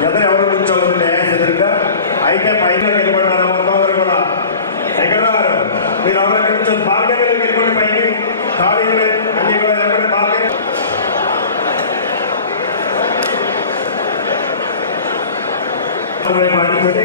ఎదరు ఎవరు కూర్చోవద్దు న్యాయ ఎదురుగా అయితే పైన నిలబడిన మొత్తం అందరూ కూడా ఎక్కడ గారు మీరు ఎవరైనా కూర్చొని బాల్కనీలో వెళ్ళిపోండి పైకి ఖాళీ అన్ని కూడా నిలబడి బాల్కనీ పాటించండి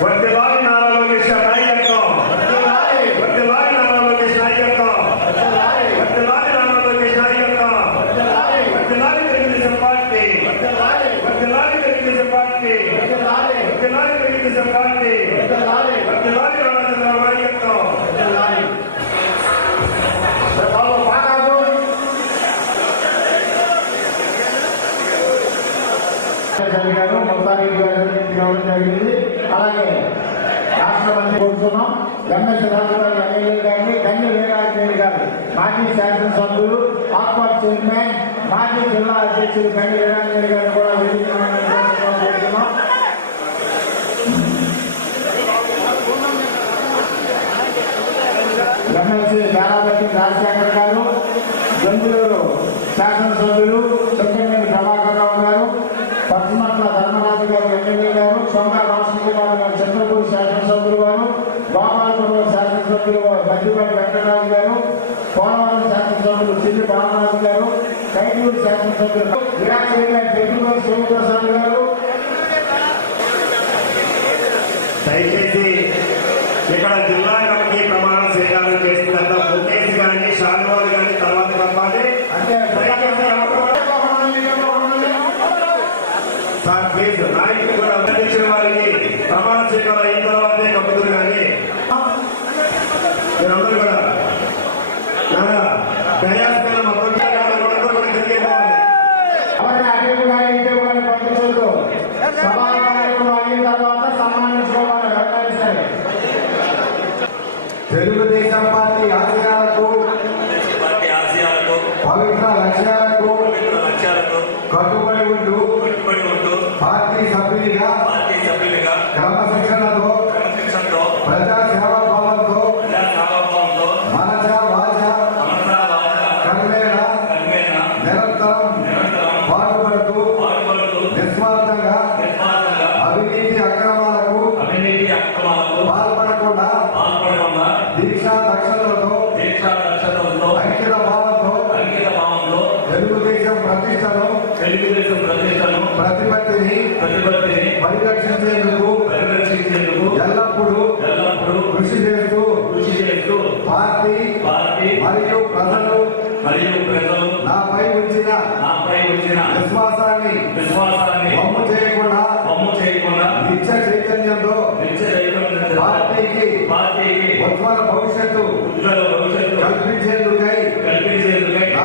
والكبار ما కావడం జరిగింది. అలాగే రాష్ట్ర మంత్రి కోరుతున్నాం. ఎంఎస్ రాజు ఎమ్మెల్యే గారిని కన్య వీరాజనేని గారు మాజీ శాసనసభ్యులు ఆక్వార్ చైర్మన్ మాజీ జిల్లా అధ్యక్షులు కన్య వీరాజనేని గారిని కూడా పద్మనాథ్ గారు ఎమ్మెల్యే గారు సొంగ రామకుమార్ గారు చంద్రపూర్ శాసనసభ్యులు గారు గోపాలపురం శాసనసభ్యులు గడ్డిపల్లి వెంకటరాజు గారు పోలవరం శాసనసభ్యులు చిల్లి బాలరాజు గారు కైకూరు శాసనసభ్యులు విరాట్ పెట్టుబడి సోమప్రసాద్ గారు. దయచేసి ఇక్కడ జిల్లా కమిటీ ప్రమాణ స్వీకారం చేసిన తర్వాత ముఖేష్ కానీ షాన్వాల్ కానీ తర్వాత పంపాలి అంటే దయచేసి ఎవరు కూడా సార్ ప్లీజ్ నాయకులు కూడా అందించిన వారికి ప్రమాణ స్వీకారం అయిన తర్వాతే కప్పుదురు కానీ. మీరందరూ కూడా. దయాస్కరణ మొత్తం తెలుగుదేశం పార్టీ ఆశయాలకు పవిత్ర లక్ష్యాలకు కట్టుబడి ఉంటూ పార్టీ సభ్యుడిగా తెలుగుదేశం ప్రతిష్టను తెలుగుదేశం ప్రతిష్టను ప్రతిపత్తిని ప్రతిపత్తిని పరిరక్షించేందుకు పరిరక్షించేందుకు ఎల్లప్పుడూ ఎల్లప్పుడూ కృషి చేస్తూ కృషి చేస్తూ పార్టీ పార్టీ మరియు ప్రజలు మరియు ప్రజలు నాపై ఉంచిన నాపై వచ్చిన విశ్వాసాన్ని విశ్వాసాన్ని వమ్ము చేయకుండా వమ్ము చేయకుండా నిత్య చైతన్యంతో నిత్య దైవం పార్టీకి పార్టీకి ఉజ్వల భవిష్యత్తు ఉజ్వల భవిష్యత్తు కల్పించేందుకై కల్పించేందుకై నా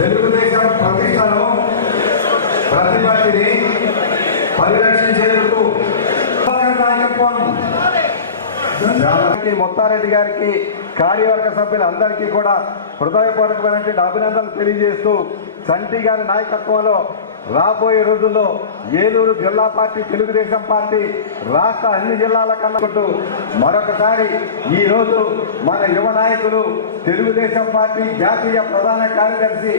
తెలుగుదేశం ప్రతిష్టను ప్రతిపత్తిని పరిరక్షించేందుకు నాయకత్వం గారికి కార్యవర్గ సభ్యులందరికీ కూడా హృదయపూర్వకమైనటువంటి అభినందనలు తెలియజేస్తూ సంటి గారి నాయకత్వంలో రాబోయే రోజుల్లో ఏలూరు జిల్లా పార్టీ తెలుగుదేశం పార్టీ రాష్ట్ర అన్ని జిల్లాల కన్నా మరొకసారి ఈ రోజు మన యువ నాయకులు తెలుగుదేశం పార్టీ జాతీయ ప్రధాన కార్యదర్శి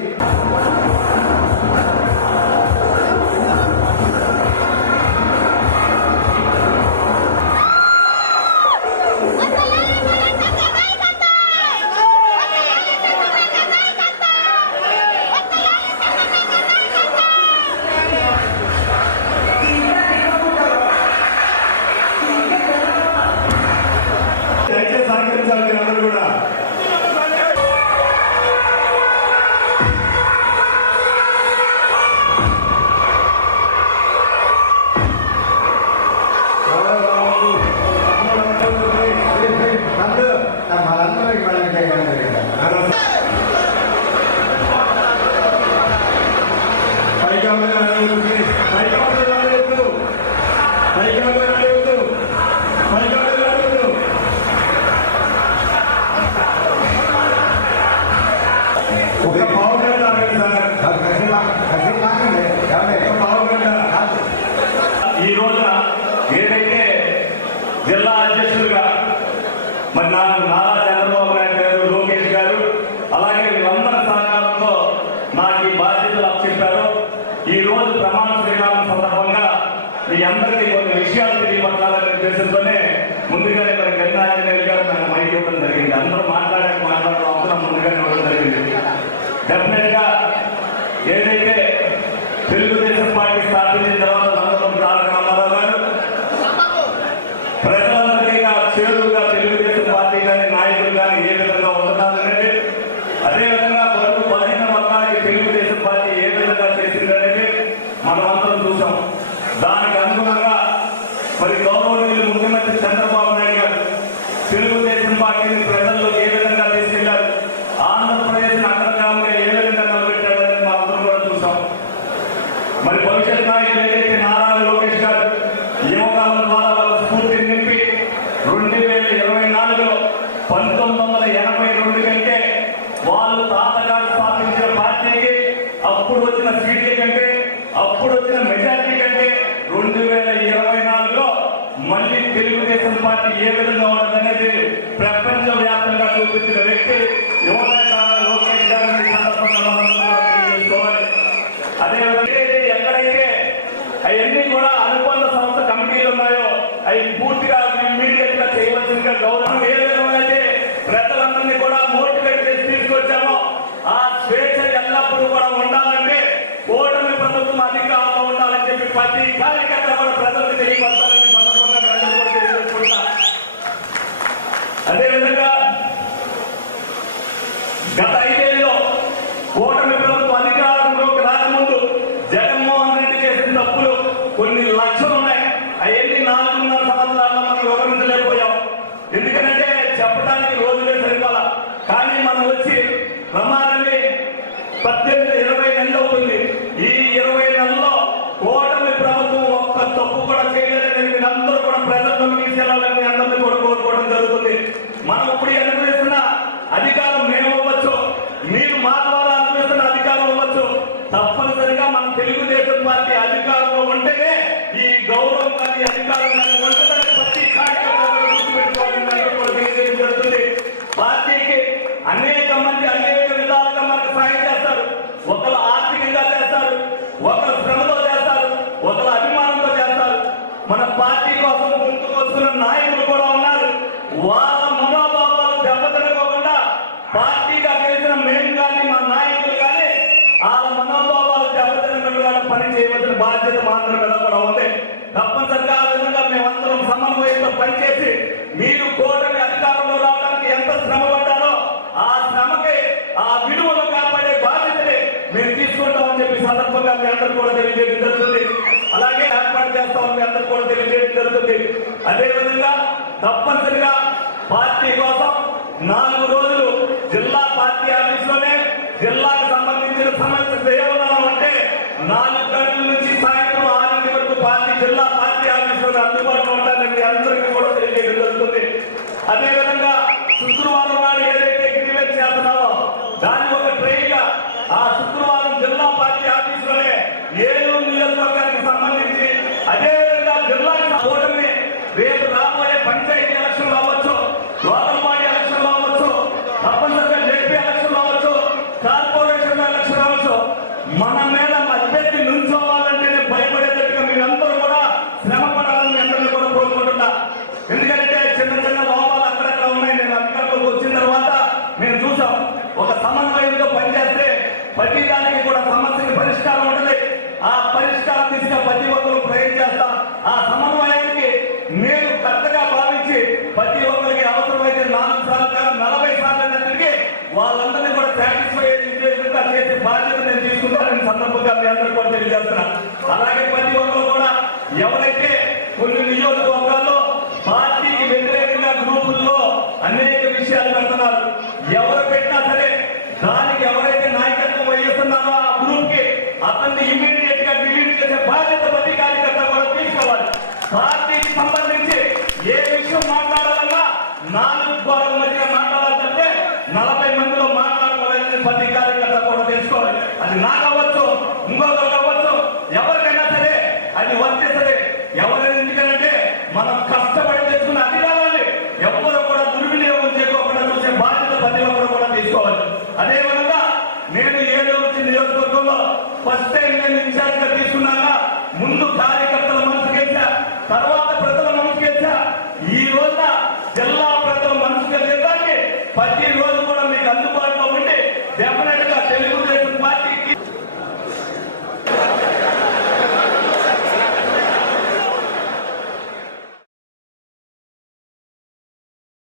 ముందుగానే మరి గంగాంజనేయులు గారు ఇవ్వడం జరిగింది. అందరూ మాట్లాడారు சிறுவர் பெரும்பான்மையில் பிறந்த పార్టీ ఏ విధంగా ఉన్నదనేది ప్రపంచ వ్యాప్తంగా చూపించిన వ్యక్తి యువనేత లోకేష్ గారిని సందర్భంగా తెలియజేసుకోవాలి. అదేవిధంగా ఎక్కడైతే అవన్నీ కూడా అనుబంధ సంస్థ కమిటీలు ఉన్నాయో అవి పూర్తిగా గా చేయవలసిందిగా గౌరవం ఏ ప్రజలందరినీ కూడా మోటివేట్ చేసి తీసుకొచ్చామో ఆ స్వేచ్ఛ ఎల్లప్పుడూ కూడా ఉండాలంటే ఓటమి ప్రభుత్వం అధికారంలో ఉండాలని చెప్పి ప్రతి కార్యకర్త కూడా ప్రజలకు తెలియపరచాలని ఈ సందర్భంగా నేను కూడా తెలియజేసుకుంటా అదేవిధంగా గత ఐదేళ్ళలో ఓటమి ప్రభుత్వం అధికారంలోకి రాకముందు జగన్మోహన్ రెడ్డి చేసిన తప్పులు కొన్ని లక్షలు ఉన్నాయి అవన్నీ నాలుగున్నర సంవత్సరాల్లో మనం వివరించలేకపోయాం ఎందుకంటే చెప్పడానికి రోజులే సరిపాల కానీ మనం వచ్చి ప్రమాణాన్ని పద్దెనిమిది ఇరవై నెలలు అవుతుంది ఈ ఇరవై నెలల్లో ఓటమి ప్రభుత్వం ఒక్క తప్పు కూడా చేయలేదని అందరూ కూడా ప్రజల్లో తీసుకెళ్ళాలని మీ అందరినీ కూడా కోరుకోవడం జరుగుతుంది. మనం ఇప్పుడు అనుభవిస్తున్న అధికారం మేము అవ్వచ్చు. మీరు మా ద్వారా అనుభవిస్తున్న అధికారం అవ్వచ్చు. తప్పనిసరిగా మన తెలుగుదేశం పార్టీ అధికారంలో ఉంటేనే ఈ గౌరవం కానీ అధికారం కానీ ఉంటుందని ప్రతి కార్యక్రమం గుర్తుపెట్టుకోవాలని కూడా తెలియజేయడం జరుగుతుంది. పార్టీకి వాళ్ళ మనోభావాలు దెబ్బతినకోకుండా పార్టీగా చేసిన మేము కానీ మా నాయకులు కానీ వాళ్ళ మనోభావాలు దెబ్బతినకుండా పని చేయవలసిన బాధ్యత మాత్రం మీద కూడా ఉంది. తప్పనిసరిగా ఆ విధంగా మేమందరం సమన్వయంతో పనిచేసి మీరు కూటమి అధికారంలో రావడానికి ఎంత శ్రమ పడ్డారో ఆ శ్రమకి ఆ విలువలు కాపాడే బాధ్యతని మేము తీసుకుంటామని చెప్పి సందర్భంగా మీ అందరూ కూడా తెలియజేయడం జరుగుతుంది. అలాగే ఏర్పాటు చేస్తామని మీ అందరూ కూడా తెలియజేయడం జరుగుతుంది. అదేవిధంగా తప్పనిసరిగా పార్టీ కోసం నాలుగు రోజులు జిల్లా పార్టీ ఆఫీసులోనే జిల్లాకు సంబంధించిన సమస్య ఏమైనా అంటే నాలుగు గంటల నుంచి సాయంత్రం ఆరింటి వరకు పార్టీ జిల్లా పార్టీ ఆఫీసులో అందుబాటులో ఉండాలని అందరికీ కూడా తెలియజేయడం జరుగుతుంది. అదేవిధంగా శుక్రవారం నాడు ఏదైతే గ్రీవెన్స్ చేస్తున్నామో దాన్ని ఒక ట్రైన్గా ఆ శుక్రవారం జిల్లా పార్టీ ఆఫీసులోనే ఏలూరు నియోజకవర్గానికి సంబంధించి అదేవిధంగా జిల్లా కూటమి రేపు రాబోయే పంచాయతీ ఎలక్షన్ అవ్వచ్చు లోకల్ బాడీ ఎలక్షన్ అవ్వచ్చు తప్పనిసరిగా జడ్పీ ఎలక్షన్ అవ్వచ్చు కార్పొరేషన్ ఎలక్షన్ అవ్వచ్చు మన మీద అభ్యర్థి నుంచోవాలంటేనే భయపడేటట్టుగా మీరందరూ కూడా శ్రమ పడాలని అందరినీ కూడా కోరుకుంటున్నా ఎందుకంటే చిన్న చిన్న లోపాలు అక్కడక్కడ ఉన్నాయి నేను అధికారులకు వచ్చిన తర్వాత మేము చూసాం ఒక సమన్వయంతో పనిచేస్తే ప్రతి దానికి కూడా సమస్యకి పరిష్కారం ఉంటుంది. ఆ పరిష్కారం దిశగా ప్రతి ఒక్కరు ప్రయత్నం చేస్తా. ఆ సమన్వయానికి నేను పెద్దగా భావించి ప్రతి ఒక్కరికి అవసరమైతే నాలుగు సార్లు నలభై సార్లు తిరిగి వాళ్ళందరినీ కూడా సాటిస్ఫై విధంగా చేసే బాధ్యత నేను తీసుకుంటానని సందర్భంగా మీ అందరికీ కూడా తెలియజేస్తున్నా. అలాగే ప్రతి ఒక్కరు కూడా ఎవరైతే కొన్ని నియోజకవర్గాల్లో పార్టీకి వ్యతిరేకంగా గ్రూపుల్లో అనేక విషయాలు పెడుతున్నారు ఎవరు పెట్టినా సరే దాని ఎవరైతే నాయకత్వం వహిస్తున్నారో ఆ గ్రూప్కి అతన్ని ఇమీడియట్గా డిలీట్ చేసే బాధ్యత ప్రతి కార్యకర్త కూడా తీసుకోవాలి పార్టీకి సంబంధించి ఏ విషయం మాట్లాడాలన్నా నాలుగు గోడల మధ్య మాట్లాడాలంటే నలభై మందిలో మాట్లాడుకోవాలని ప్రతి కార్యకర్త కూడా తెలుసుకోవాలి. అది నా కావచ్చు ఇంకొకరికి అవ్వచ్చు ఎవరికైనా సరే అది వర్తిస్తుంది ఎవరైనా ఎందుకంటే మనం కష్టపడి తెచ్చుకున్న అధికారాన్ని ఎవరు కూడా దుర్వినియోగం చేయకుండా చూసే బాధ్యత ప్రతి ఒక్కరు కూడా తీసుకోవాలి. అదేవిధంగా నేను ఏడు వచ్చి నియోజకవర్గంలో ఫస్ట్